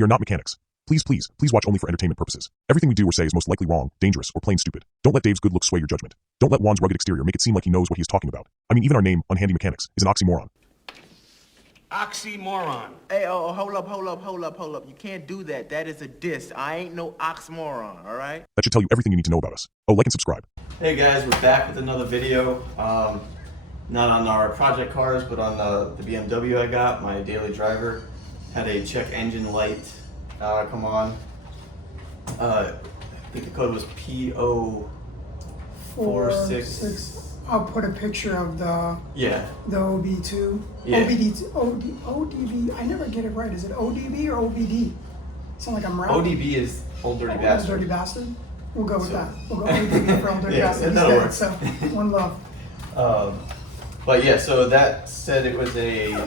We are not mechanics. Please watch only for entertainment purposes. Everything we do or say is most likely wrong, dangerous, or plain stupid. Don't let Dave's good looks sway your judgment. Don't let Juan's rugged exterior make it seem like he knows what he is talking about. I mean, even our name, UnHandy Mechanics, is an oxymoron. Oxymoron. Hey, hold up. You can't do that. That is a diss. I ain't no oxymoron, all right? That should tell you everything you need to know about us. Oh, like and subscribe. Hey guys, we're back with another video. Not on our project cars, but on the BMW I got, my daily driver. Had a check engine light come on. I think the code was P046. I'll put a picture of the OB2. Yeah. ODB. I never get it right. Is it ODB or OBD? Sound like I'm right. ODB is Old Dirty Bastard. Old Dirty Bastard? We'll go with that. We'll go ODB for Old Dirty Bastard. That'll work. So, one love. But yeah, so that said it was a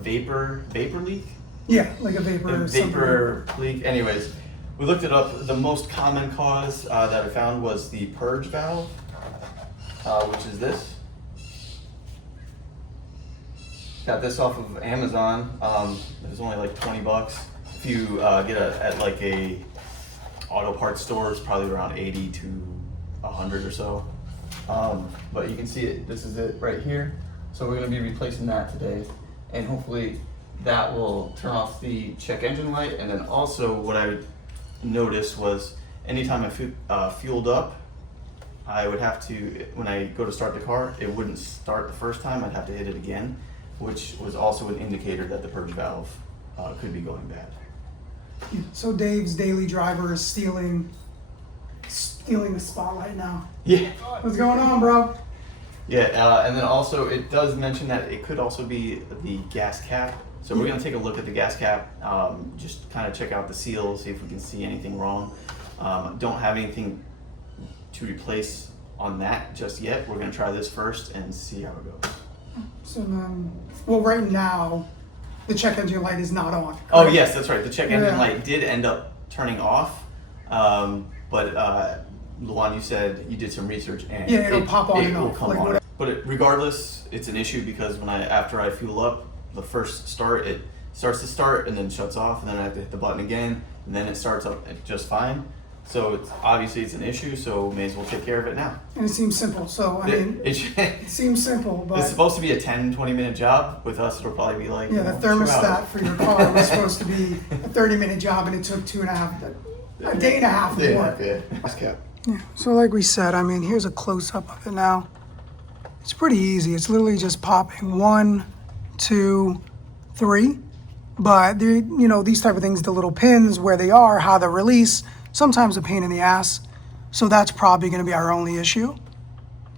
vapor leak? Yeah, like a vapor. Vapor leak. Anyways, we looked it up. The most common cause that I found was the purge valve, which is this. Got this off of Amazon. It was only like 20 bucks. If you get it at like a auto parts store, it's probably around 80 to 100 or so. But you can see it. This is it right here. So we're going to be replacing that today, and hopefully that will turn off the check engine light. And then also what I noticed was anytime I fueled up, I would have to, when I go to start the car, it wouldn't start the first time. I'd have to hit it again, which was also an indicator that the purge valve could be going bad. So Dave's daily driver is stealing the spotlight now. Yeah. What's going on, bro? Yeah, and then also it does mention that it could also be the gas cap. So we're going to take a look at the gas cap, just kind of check out the seal, see if we can see anything wrong. Don't have anything to replace on that just yet. We're going to try this first and see how it goes. So then, well, right now, the check engine light is not on. Correct? Oh yes, that's right. The check engine light did end up turning off, but Luan, you said you did some research and it'll pop on and will off. come Like on. But regardless, it's an issue because after I fuel up, the first start, it starts to start and then shuts off, and then I have to hit the button again, and then it starts up just fine. So obviously it's an issue, so may as well take care of it now. And it seems simple. So I mean, it seems simple, but it's supposed to be a 10-20 minute job. With us, it'll probably be like the thermostat for your car was supposed to be a 30-minute job, and it took a day and a half of work. Yeah. So like we said, I mean, here's a close-up of it now. It's pretty easy. It's literally just popping 1, 2, 3. But these type of things, the little pins, where they are, how they release, sometimes a pain in the ass. So that's probably going to be our only issue.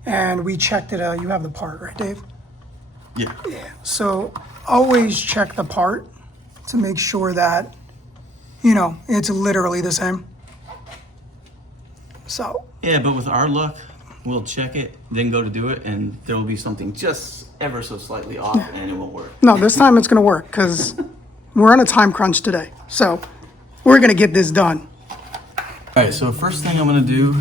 And we checked it out. You have the part, right, Dave? Yeah. Yeah. So always check the part to make sure that, it's literally the same. So. Yeah, but with our luck, we'll check it, then go to do it, and there will be something just ever so slightly off, and it won't work. No, this time it's going to work because we're on a time crunch today. So we're going to get this done. All right, so first thing I'm going to do,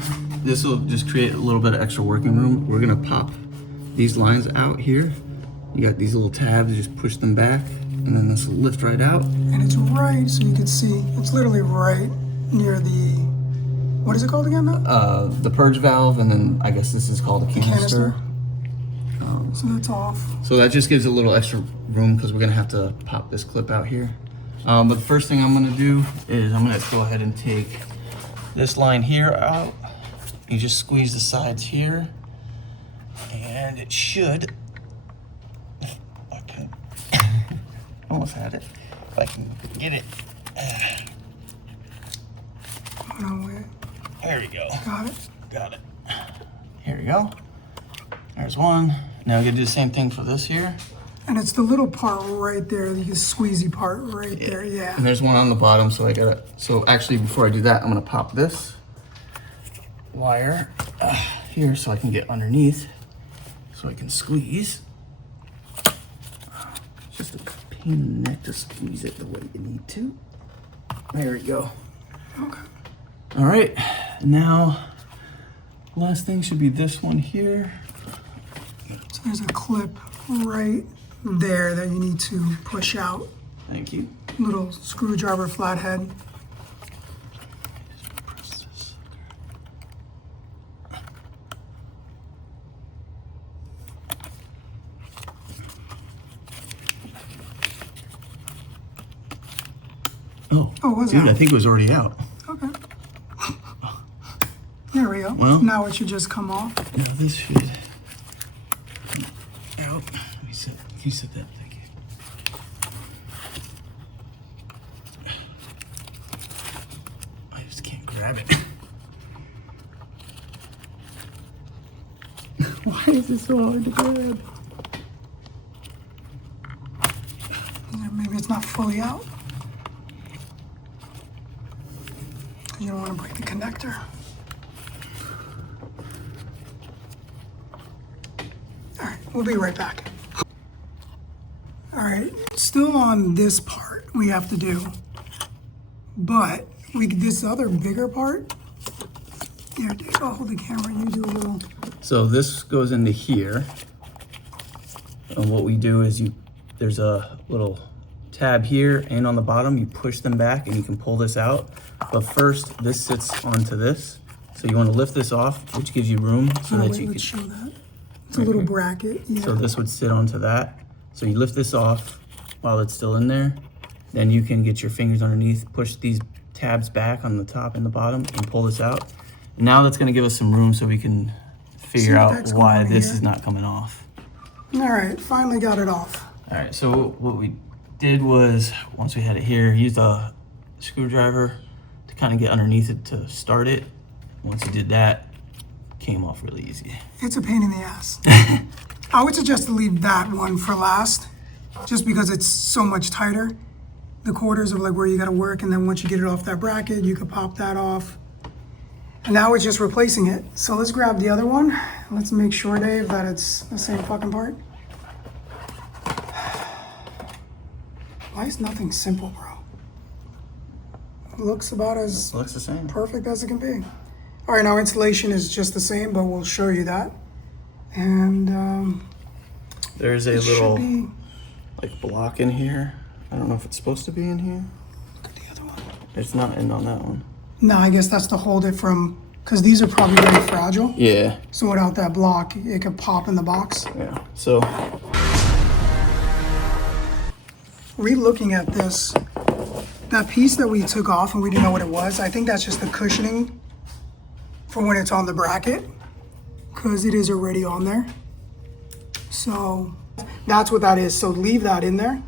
this will just create a little bit of extra working room. We're going to pop these lines out here. You got these little tabs, just push them back, and then this will lift right out. And it's right, so you can see, it's literally right near the, what is it called again now? The purge valve, and then I guess this is called a canister. So that's off. So that just gives a little extra room because we're going to have to pop this clip out here. But the first thing I'm going to do is I'm going to go ahead and take this line here out. You just squeeze the sides here, and it should, if I can, almost had it, if I can get it. No way. There we go. Got it. Here we go. There's one. Now we're gonna do the same thing for this here. And it's the little part right there, the squeezy part right there, yeah. And there's one on the bottom, so so actually before I do that, I'm gonna pop this wire here so I can get underneath, so I can squeeze. It's just a pain in the neck to squeeze it the way you need to. There we go. Okay. All right, now last thing should be this one here. So there's a clip right there that you need to push out. Thank you. Little screwdriver flathead. Oh, what's dude, that? I think it was already out. Okay. There we go. Well, now it should just come off. Now this should come out. Let me set, can you set that? Thank you. I just can't grab it. Why is it so hard to grab? Maybe it's not fully out. You don't want to break the connector. All right, we'll be right back. All right, still on this part we have to do, but this other bigger part. Here, Dave, I'll hold the camera. You do a little. So this goes into here, and what we do is there's a little tab here and on the bottom. You push them back, and you can pull this out. But first, this sits onto this. So you want to lift this off, which gives you room so that you can show that. It's a little bracket. Yeah. So this would sit onto that. So you lift this off while it's still in there. Then you can get your fingers underneath, push these tabs back on the top and the bottom, and pull this out. And now that's going to give us some room so we can figure out why this is not coming off. All right, finally got it off. All right, so what we did was, once we had it here, used a screwdriver to kind of get underneath it to start it. Once you did that, it came off really easy. It's a pain in the ass. I would suggest to leave that one for last, just because it's so much tighter. The quarters of like where you got to work, and then once you get it off that bracket, you could pop that off. And now it's just replacing it. So let's grab the other one. Let's make sure, Dave, that it's the same fucking part. Why is nothing simple, bro? It looks about as Looks the same. perfect as it can be. All right, now installation is just the same, but we'll show you that. And There's a it should little be. like block in here. I don't know if it's supposed to be in here. Look at the other one. It's not in on that one. No, I guess that's to hold it from, because these are probably very fragile. Yeah. So without that block, it could pop in the box. Yeah. So Re-looking at this, that piece that we took off and we didn't know what it was, I think that's just the cushioning for when it's on the bracket, because it is already on there. So that's what that is. So leave that in there.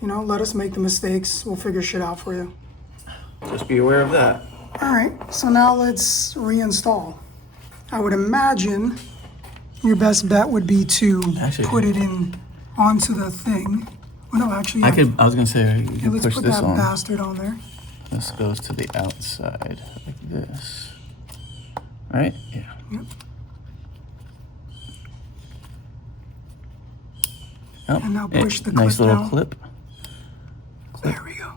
You know, let us make the mistakes. We'll figure shit out for you. just be aware of that. All right, so now let's reinstall. I would imagine your best bet would be to Actually- put it in onto the thing. Well, no, actually, I was gonna say you yeah, could let's push put this that on. bastard on there. This goes to the outside like this. Right? Yeah. Yep. Yep. And now push the nice clip little down. clip. There we go.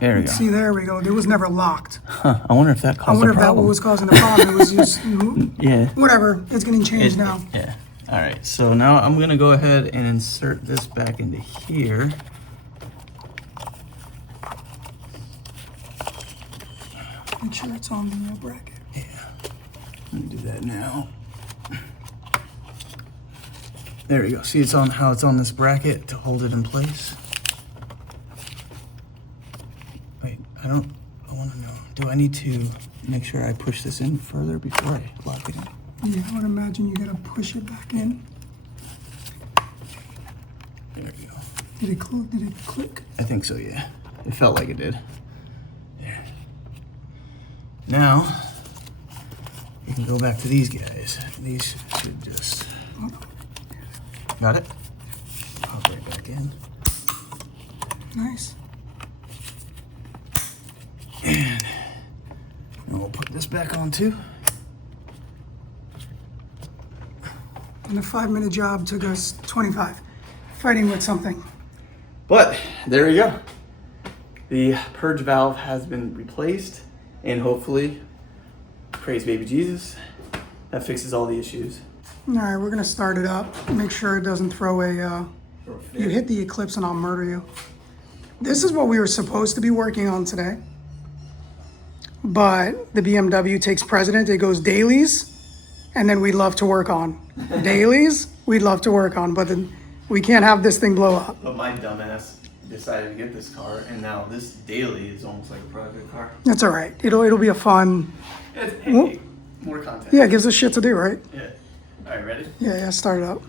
There we go. See, there we go. It was never locked. Huh, I wonder if that I caused wonder a if that problem. was causing the problem. It was just, Yeah. whatever. It's getting changed now. Yeah. All right. So now I'm gonna go ahead and insert this back into here. Make sure it's on the bracket. Yeah. Let me do that now. There we go. See, it's on how it's on this bracket to hold it in place. Wait, I want to know. Do I need to make sure I push this in further before I lock it in? Yeah, I would imagine you gotta push it back in. There we go. Did it click? I think so, yeah. It felt like it did. There. Now, you can go back to these guys. These should just... Got it? Pop right back in. Nice. And we'll put this back on too. And the 5-minute job took us 25. Fighting with something. But there you go. The purge valve has been replaced, and hopefully, praise baby Jesus, that fixes all the issues. All right, we're gonna start it up. Make sure it doesn't throw a, you hit the Eclipse and I'll murder you. This is what we were supposed to be working on today. But the BMW takes precedent. It goes dailies, and then we'd love to work on. Dailies, we'd love to work on, but then we can't have this thing blow up. But my dumbass decided to get this car, and now this daily is almost like a project car. That's all right. It'll be a fun. Hey, more content. Yeah, it gives us shit to do, right? Yeah. All right, ready? Yeah, start it up.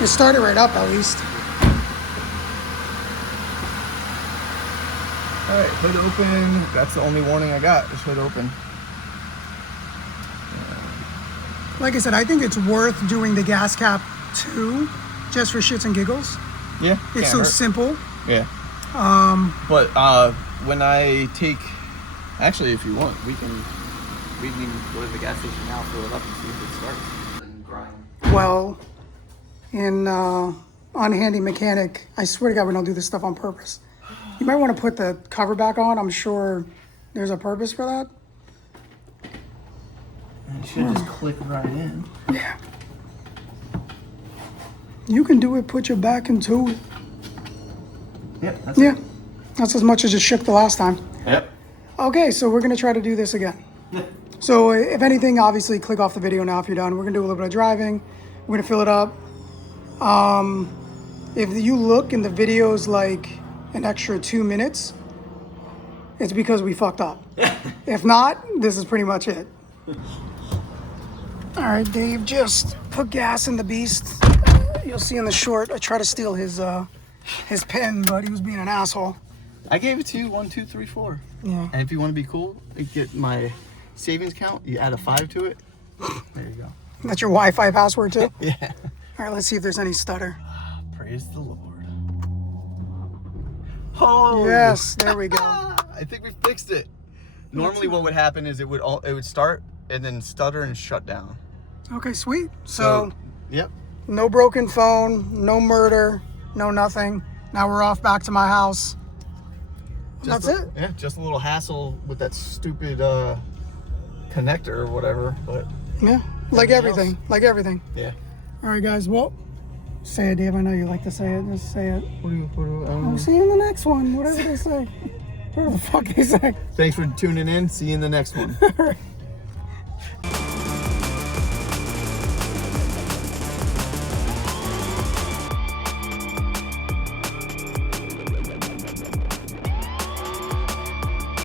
You start it right up at least. All right, hood open. That's the only warning I got, is hood open. Like I said, I think it's worth doing the gas cap too, just for shits and giggles. Yeah. It's so simple. Yeah. But when I take, actually, if you want, we can go to the gas station now, fill it up, and see if it starts and grind. Well, in UnHandy Mechanic, I swear to God, we don't do this stuff on purpose. You might want to put the cover back on. I'm sure there's a purpose for that. It should just click right in. Yeah. You can do it, put your back into it. Yep, that's Yeah. it. That's as much as it shook the last time. Yep. Okay, so we're gonna try to do this again. So if anything, obviously click off the video now if you're done. We're gonna do a little bit of driving. We're gonna fill it up. If you look and the video's like an extra 2 minutes, it's because we fucked up. If not, this is pretty much it. All right, Dave just put gas in the beast. You'll see in the short, I tried to steal his pen, but he was being an asshole. I gave it to you 1, 2, 3, 4. Yeah. And if you want to be cool, you get my savings count. You add a 5 to it. There you go. That's your Wi-Fi password too? Yeah. All right, let's see if there's any stutter. Praise the Lord. Oh Yes, there we go. I think we fixed it. Normally, what would happen is it would start and then stutter and shut down. Okay, sweet. So Yep. no broken phone, no murder, no nothing. Now we're off back to my house. That's it. Yeah, just a little hassle with that stupid connector or whatever, but Yeah, like everything, like everything. yeah. All right, guys. Well, say it, Dave. I know you like to say it. Just say it. What I'll see you in the next one. Whatever they say. Whatever the fuck they say. Thanks for tuning in. See you in the next one. All right.